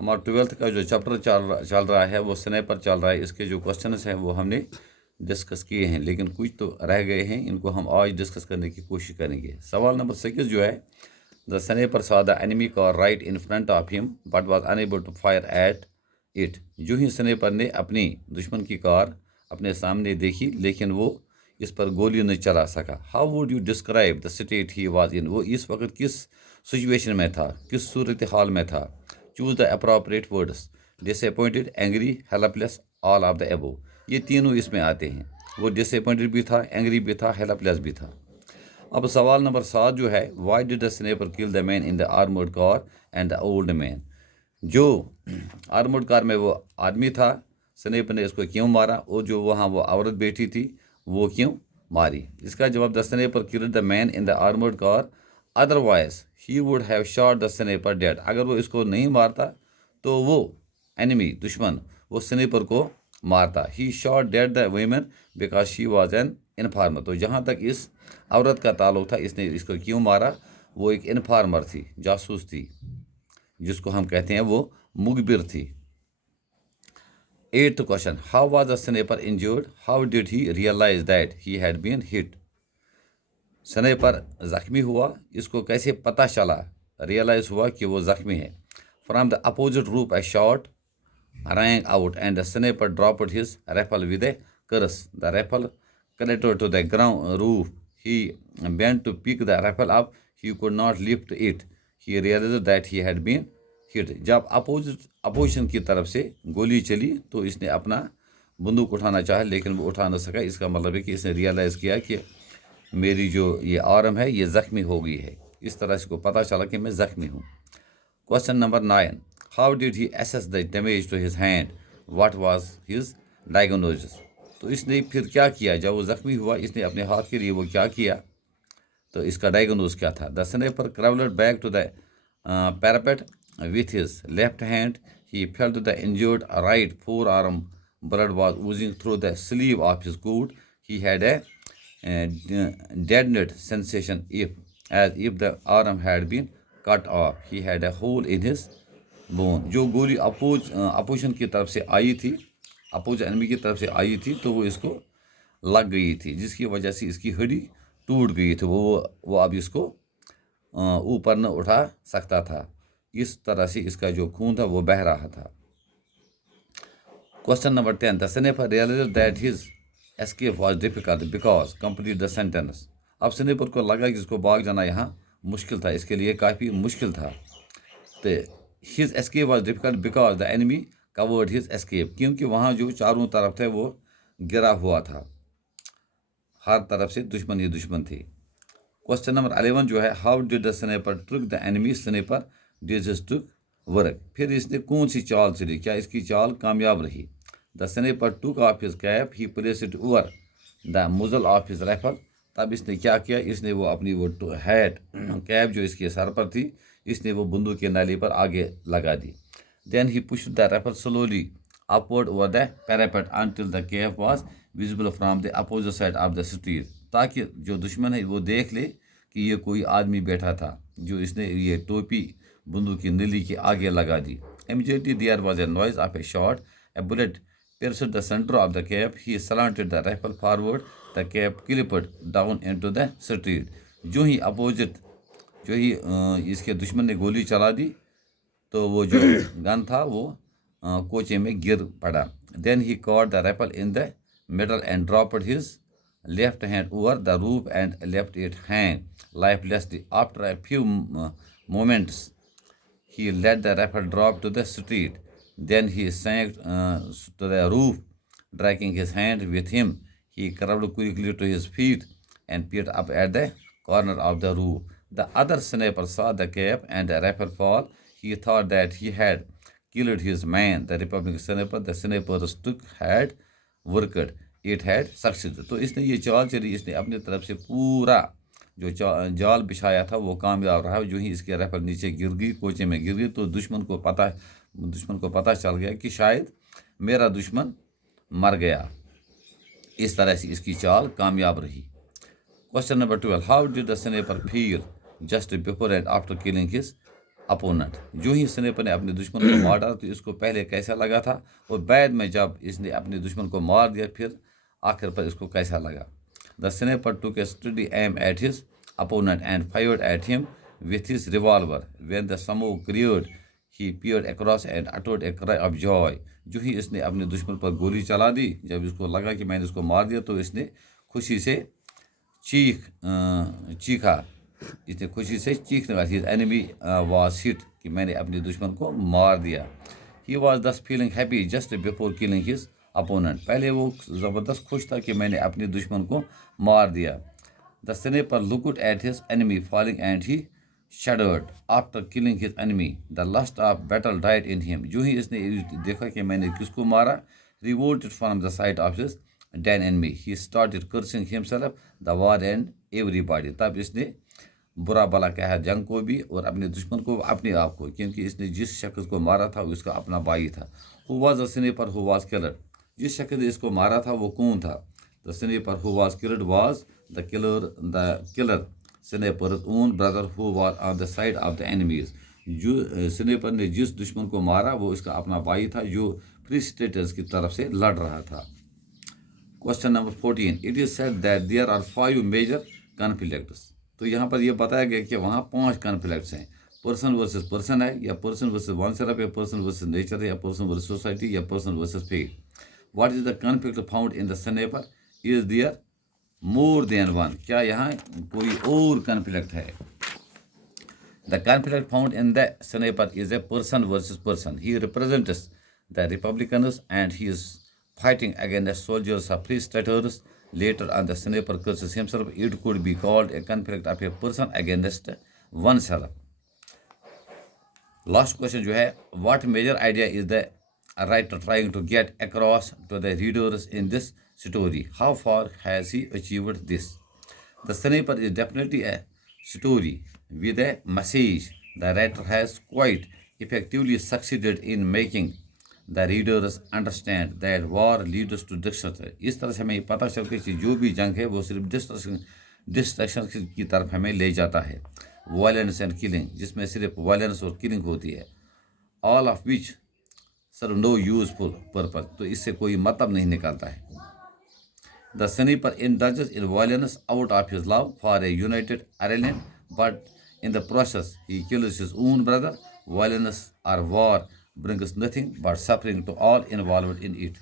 हमारा 12th का जो चैप्टर चल रहा है वो स्नाइपर चल रहा है। इसके जो क्वेश्चंस हैं वो हमने डिस्कस किए हैं, लेकिन कुछ तो रह गए हैं, इनको हम आज डिस्कस करने की कोशिश करेंगे। सवाल नंबर 6 जो है, the sniper saw the enemy car right in front of him but was unable to fire at it। जो ही स्नाइपर ने अपनी दुश्मन की कार अपने सामने देखी, लेकिन वो इस पर गोली नहीं चला सका। How would you describe the state he was in. वो इस वक्त किस सिचुएशन में था, किस सूरत हाल में था। Choose the appropriate words. Disappointed, angry, helpless, all of the above. ये तीनों इसमें आते हैं। वो डिसअपॉइंटेड भी था, एंग्री भी था, हेल्पलेस भी था। अब सवाल नंबर 7 जो है, why did the sniper kill the man in the armoured car and the old man. जो आर्मर्ड कार में वो आदमी था, स्नाइपर ने इसको क्यों मारा, और जो वहाँ वो औरत बैठी थी वो क्यों मारी। इसका जवाब, the sniper killed the man in the armoured car otherwise he would have shot the sniper dead. अगर वो इसको नहीं मारता तो वो एनिमी, दुश्मन, वो स्नाइपर को मारता। He shot dead the woman because she was an informer. तो जहाँ तक इस औरत का ताल्लुक था, इसने इसको क्यों मारा, वो एक इन्फार्मर थी, जासूस थी, जिसको हम कहते हैं वो मुखबिर थी। 8th question, how was the sniper injured, how did he realise that he had been hit. Sniper जख्मी हुआ, इसको कैसे पता चला, रियलाइज हुआ कि वो जख्मी है। फ्रॉम द अपोजिट रूप ए shot rang out and the sniper dropped his rifle with a curse. The rifle clattered to the ground roof. He bent to pick the rifle up. He could not lift it. He realized that he had been hit. जब opposition की तरफ से गोली चली तो इसने अपना बंदूक उठाना चाहा, लेकिन वो उठा न सका। इसका मतलब है कि इसने रियलाइज़ किया कि मेरी जो ये आर्म है ये ज़ख्मी हो गई है। इस तरह इसको पता चला कि मैं ज़ख्मी हूँ। Question number 9, how did he assess the damage to his hand, what was his diagnosis. तो इसने फिर क्या किया, जब वो ज़ख्मी हुआ इसने अपने हाथ के लिए वो क्या किया, तो इसका डायग्नोज क्या था। The sniper crawled back to the parapet with his left hand. He felt the injured right forearm, blood was oozing through the sleeve of his coat. He had a deadened sensation as if the arm had been cut off. He had a hole in his bone। जो गोली opposition की तरफ से आई थी, oppose enemy की तरफ से आई थी, तो वो इसको लग गई थी, जिसकी वजह से इसकी हड्डी टूट गई थी। वो अब इसको ऊपर न उठा सकता था। इस तरह से इसका जो खून था वो बह रहा था। Question number 10, the sniper realised that his escape was difficult because complete the sentence। अब स्नाइपर को लगा कि इसको भाग जाना यहाँ मुश्किल था, इसके लिए काफ़ी मुश्किल था। तो his escape was difficult because the enemy covered his escape। क्योंकि वहाँ जो चारों तरफ थे वो गिरा हुआ था, हर तरफ से दुश्मन ही दुश्मन थी। क्वेश्चन नंबर 11 जो है, how did the sniper trick the enemy, sniper did his trick work. फिर इसने कौन सी चाल चली, क्या इसकी चाल कामयाब रही। The sniper took off his cap, he placed it over the muzzle of his rifle. तब इसने क्या किया, इसने वो अपनी वो हैट, कैप जो इसके सर पर थी, इसने वो बंदूक के नाले पर आगे लगा दी। Then he pushed the rifle slowly upward over the parapet until the cap was visible from the opposite side of the street. ताकि जो दुश्मन है वो देख ले कि ये कोई आदमी बैठा था, जो इसने ये टोपी बंदूक की नली के आगे लगा दी। Immediately there was a noise of a shot, a bullet pierced the center of the cap. He slanted the rifle forward. The cap clipped down into the street। जो ही अपोजिट, जो ही इसके दुश्मन ने गोली चला दी तो वो जो गन था वो कोचे में गिर पड़ा। Then he caught the rifle in the middle and dropped his left hand over the roof and left it hang lifelessly. After a few moments, he let the rifle drop to the street. Then he sank to the roof, dragging his hand with him. He crawled quickly to his feet and peered up at the corner of the roof. The other sniper saw the cap and the rifle fall. He thought that he had killed his man. The Republican sniper, the sniper's trick had worked. It had succeeded। तो इसने ये चाल चली, इसने अपनी तरफ से पूरा जो जाल बिछाया था वो कामयाब रहा। जो ही इसके राइफल नीचे गिर गई, कोचे में गिर गई, तो दुश्मन को पता चल गया कि शायद मेरा दुश्मन मर गया। इस तरह से इसकी चाल कामयाब रही। Question number 12, how did the sniper feel just before and after killing his opponent. जो ही स्नेपर ने अपने दुश्मन को मार डाला तो इसको पहले कैसा लगा था और बाद में जब इसने अपने दुश्मन को मार दिया फिर आखिर पर इसको कैसा लगा। The sniper took a steady aim at his opponent and fired at him with his revolver. When the smoke cleared, he peered across and uttered a cry of joy. जो ही इसने अपने दुश्मन पर गोली चला दी, जब इसको लगा कि मैंने इसको मार दिया तो इसने खुशी से चीखा। इसने खुशी से चीखने लगा। His enemy was hit, कि मैंने अपने दुश्मन को मार दिया। He was thus feeling happy just before killing his opponent. पहले वो ज़बरदस्त खुश था कि मैंने अपने दुश्मन को मार दिया। The sniper looked at his enemy falling and he shuddered after killing his enemy. The lust of battle died in him. जो ही इसने देखा कि मैंने किसको मारा, revolted from the sight of his dead enemy. He started cursing himself, the war and everybody. तब इसने बुरा भला कहा जंग को भी और अपने दुश्मन को, अपने आप को, क्योंकि इसने जिस शख्स को मारा था वो इसका अपना भाई था। Who was the sniper who was killed? जिस शख्स ने इसको मारा था वो कौन था? The sniper who was killed was the killer sniper's own brother who was on the side of the enemies. जो स्नेपर ने जिस दुश्मन को मारा वो इसका अपना भाई था जो फ्री स्टेटस की तरफ से लड़ रहा था। Question number 14, it is said that there are 5 major conflicts. तो यहाँ पर यह बताया गया कि वहाँ 5 कॉन्फ्लिक्ट्स हैं। पर्सन वर्सेस पर्सन है, या पर्सन वर्सेस वन सेल्फ, या पर्सन वर्सेस नेचर है, या पर्सन वर्सेस सोसाइटी, या person versus fate. What is the conflict found in the sniper? Is there more than one? क्या यहाँ कोई और कॉन्फ्लिक्ट है? The conflict found in the sniper is a person versus person. He represents the republicans and he is fighting against soldiers of free staters. Later on the sniper curses himself. It could be called a conflict of a person against oneself. Last question जो है, what major idea is the writer trying to get across to the readers in this story? How far has he achieved this? The Sniper is definitely a story with a message. The writer has quite effectively succeeded in making the readers understand that war leads to destruction. इस तरह से हमें पता चलता है कि जो भी जंग है वो सिर्फ डिस्ट्रक्शन की तरफ हमें ले जाता है। वायलेंस एंड किलिंग, जिसमें सिर्फ वायलेंस और किलिंग होती है। All of which serve no useful purpose, तो इससे कोई मतलब नहीं निकलता है। The sniper indulges in violence out of his love for a united Ireland, but in the process he kills his own brother. Violence or war brings nothing but suffering to all involved in it.